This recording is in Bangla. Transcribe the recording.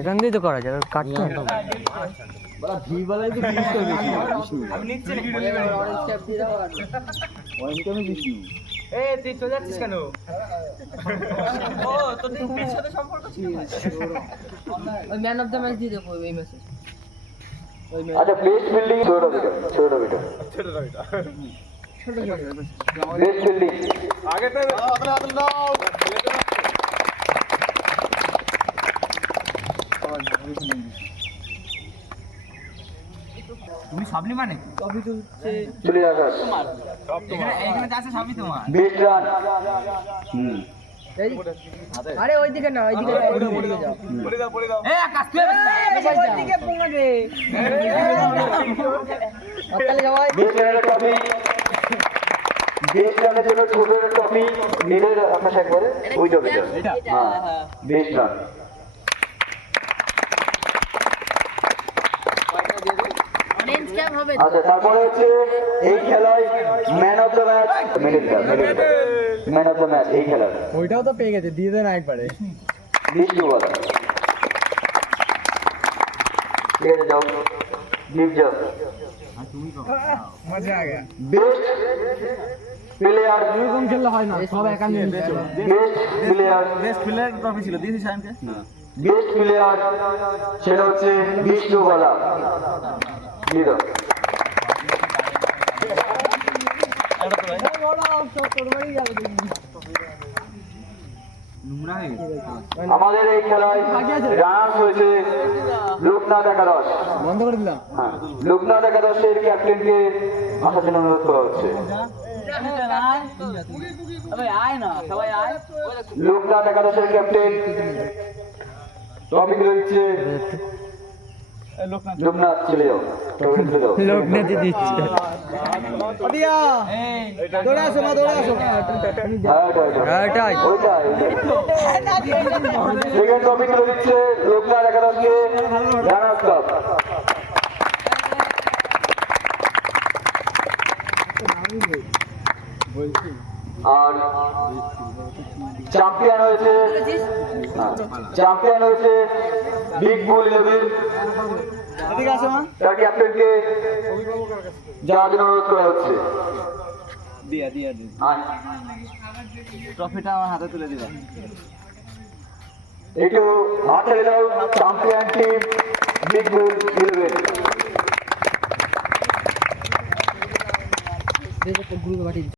এখান দিয়েই তো করা যাবে, কাটতে হবে বড় ভি বালাই তো বিশ করে বেশি আমি নিচ্ছি না অরেঞ্জ ক্যাপ দিয়ে দাও আর ওয়াইনটা আমি বিষ্ণু এ তুই চলে যাচ্ছিস কেন? ও তো টুপির সাথে সম্পর্ক ছিল। ওই ম্যান অফ দ্য ম্যাচ দিয়ে দেবো এই ম্যাচে। আচ্ছা বেস্ট ফিল্ডিং ছোট বিটা বেস্ট ফিল্ডিং আগে তো তুমি সাবলি মানে কপি তুলছে চলে আকাশ এখানে যাচ্ছে সাবলি তোমার বেস্ট রান এই আরে ওইদিকে না ওইদিকে যাও এ আকাশ তুই ওইদিকে পোঙা রে অকালে যাও বেস্ট রানের ট্রফি বেস্ট রানের জন্য ছোট ট্রফি নিজের আকাশ একবারে ওই ট্রফিটা হ্যাঁ বেস্ট রান অরেঞ্জ ক্যাপ হবে আচ্ছা তারপরে হচ্ছে এই খেলায় man of the match man of the match এই খেলার ওইটাও তো পেয়ে গেছে, দিয়ে দেন একবারে। বিষ্ণু বলা ঠিক আছে যাও লিভ যাও মজা আ গয়া। বেস্ট প্লেয়ার এরকম খেললে হয় না, সব একা নিয়ে নিতে হবে। বেস্ট প্লেয়ার ট্রফি ছিল, দিয়েছি সায়নকে। বেস্ট প্লেয়ার সেটা হচ্ছে বিষ্ণু বলা লিডার আমাদের এই খেলায় রানার্স হয়েছে লোকনাথ একাদশ। বন্ধ করে দিলাম। হ্যাঁ লোকনাথ একাদশের ক্যাপ্টেনকে আসার জন্য অনুরোধ করা হচ্ছে। লোকনাথ একাদশের ক্যাপ্টেন ট্রফি তুলে দিচ্ছে। লোকনাথ চলে যাও, ট্রফি তুলে দাও। লোকনাথই দিচ্ছে। দৌড়ে আসো মা, দৌড়ে আসো। হ্যাঁ, এটাই ওইটাই। সেকেন্ড ট্রফি তুলে দিচ্ছে লোকনাথ একাদশকে রানার্স কাপ। আর চ্যাম্পিয়ন হয়েছে বিগ বুল 11। তার ক্যাপ্টেনকে যাওয়ার জন্য অনুরোধ করা হচ্ছে। ট্রফিটা আমার হাতে তুলে দিলাম। একটু হাততালি দাও চ্যাম্পিয়ন টিম বিগ বুল 11। গ্রুপে পাঠিয়ে